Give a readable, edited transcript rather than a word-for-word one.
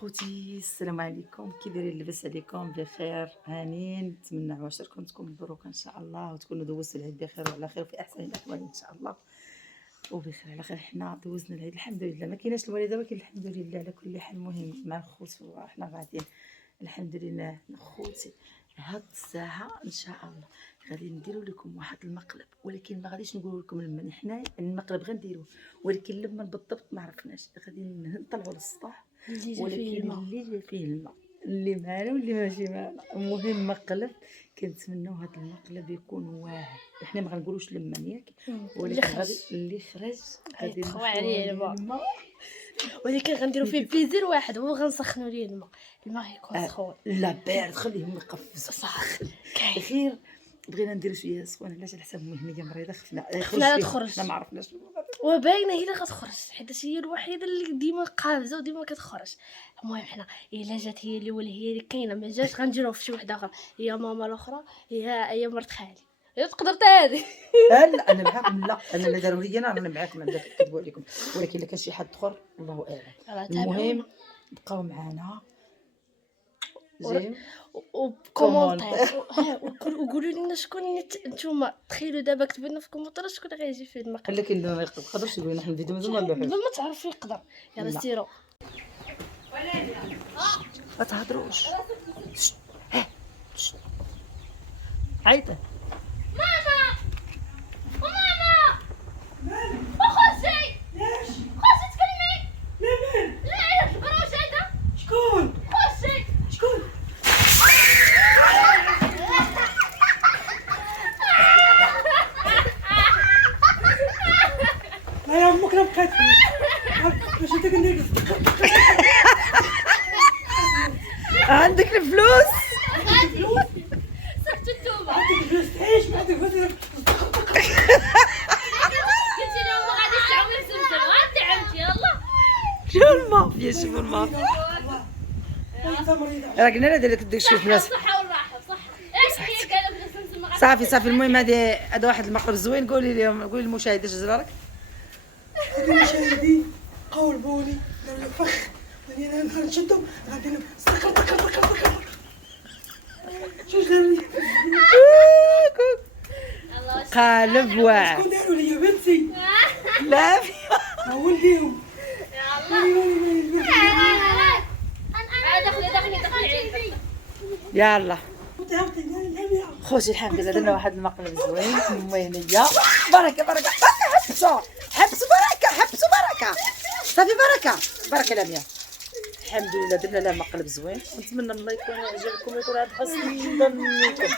خوتي السلام عليكم، كي دايرين؟ لاباس عليكم؟ بخير هانين. نتمنى عواشركم تكون مبروكه ان شاء الله، وتكونوا دوزتوا العيد بخير وعلى خير وفي احسن الاحوال ان شاء الله وبخير على خير. حنا دوزنا العيد الحمد لله، ما كايناش الوالده ولكن الحمد لله على كل حال. المهم مع الخوت وحنا غاديين الحمد لله. خوتي هاد الساعه ان شاء الله غادي نديروا لكم واحد المقلب، ولكن ما غاديش نقول لكم لما حنا المقلب غنديروه، ولكن لما بالضبط ما عرفناش. غادي نطلعوا للسطح، ولكن اللي جا فيه الماء، اللي معنا واللي ماشي معنا، المهم مقلب. كنتمنوا هذا المقلب يكون واعر. احنا ما غنقولوش لما ياك، ولكن غادي اللي خرج غادي يطخوا عليه الماء. ولكن غنديروا فيه بليزير واحد، هو غنسخنوا ليه الماء يكون سخون. لا بارد، خليهم يقفزوا صح. غير بغينا نديرو شويه سخون، علاش؟ على حساب المهم هي مريضه خفنا تخرج. حنا ما عرفناش وباينه هي اللي غتخرج، حيت هي الوحيده اللي ديما قابزه وديما كتخرج. المهم حنا الا جات هي اللي ولا هي اللي كاينه، ما جاتش غنديروه في شي وحده اخرى، هي ماما الاخرى، هي مرت خالي، هي تقدر هذه. لا انا معاكم، لا انا لا ضروري انا معاكم، انا كنكذب عليكم، ولكن الا كان شي حد اخر الله اعلم. المهم بقاو معنا زين وكومونتير وقولوا لنا شكون نتوما. تخيلوا دابا كتبوا لنا في الكومونتير شكون غيجي في المقلب. قال لك ما يقدرش يقول نحن الفيديو مازال ما نلوحوش. ما تعرف يقدر. يلا سيروا ما تهضروش. عيطه ماما وخوشي. ليش؟ خوشي تكلمي. لمن؟ لا البروش هذا. شكون؟ خوشي. شكون؟ لا يا امك لا بقيت باش تقني عندك الفلوس. سكت التوبه. تعيش بعد فتره. قلتي لهم ما غاديش تعاوني سمسم، غادي عمتي يلا. شو المافيا، شوفوا المافيا. راك انا ندير لك داك شوف الناس. الصحه والراحه بصح. ايش هي قالوا لك سمسم ما غادي. صافي المهم هذا واحد المقلب زوين. قولي لهم، قولي للمشاهدين اش جرى لك. هادو المشاهدين قولبوني داروا لي فخ، انا نشدهم غادي سكر شوش داروا لي قالب واعر. شكون داروا لي يا بنتي؟ لا ها ولديهم. دخلي يلا خوشي الحمد لله درنا واحد المقلب زوين موينيه. بركه حبسوا بركه صافي بركه لاميه. الحمد لله درنا لها مقلب زوين، ونتمنى الله يكون عجبكم ويكون عاد حسن ظنكم.